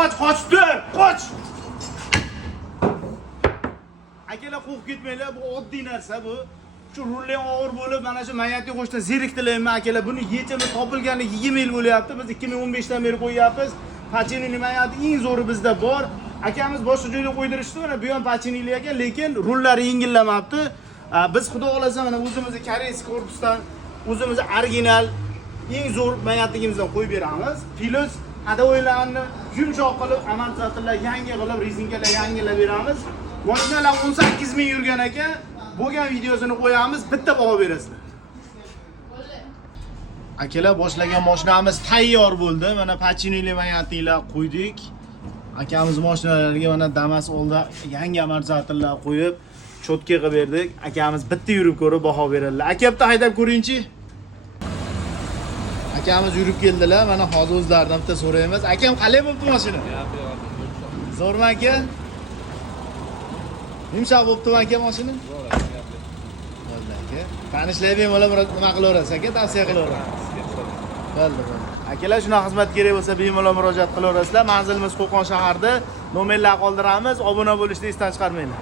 Qochdir, qoch. Akalar qo'rqib ketmanglar, bu oddiy narsa bu. Shu rullar og'ir bo'lib, mana shu mayatga qo'shdan zeriktilayman akalar. Buni yechimi topilgani 20 yil bo'lyapti. Biz 2015 dan beri qo'yyapmiz. Pachinini mayati eng zo'ri bizda bor. Akamiz boshqa joyda qo'ydirishdi, mana bu ham pachinili ekan, lekin rullari yengillamabdi. Biz xudo xolasa mana o'zimizni koreys korpusdan o'zimizni original eng zo'r mayatligimizdan qo'yib beramiz. Plus hadoylarni yumshoq qilib, amortizatorlar yangi qilib, rezinkalar yangilab beramiz. Mashinalar 18 ming yurgan ekan. Bo'lgan videosini qo'yamiz, bitta baho berasizlar. Akalar boshlagan mashinamiz tayyor bo'ldi. Mana pachinili mayatlar qo'ydik. Akamiz mashinalarga mana Damas oldi yangi amortizatorlar qo'yib, cho'tka qilib berdik. Akamiz bitta yurib ko'rib baho beradilar. Aka bitta haydab ko'ring-chi. Akamiz yurib keldilar. Mana hozir o'zlaridan bitta so'raymiz. Akam qalay bo'libdi mashina? Zo'rmi aka? Yumshoq bo'libdimi aka mashina? Bo'ldi aka. Tanishlar bemalol nima qilaverasiz aka, tavsiya qilaverasiz. Bo'ldi. Akalar shunaqa xizmat kerak bo'lsa bemalol murojaat qilaverasizlar. Manzilimiz Qo'qon shahrida. Nomerlar qoldiramiz. Obuna bo'lishni esdan chiqarmanglar.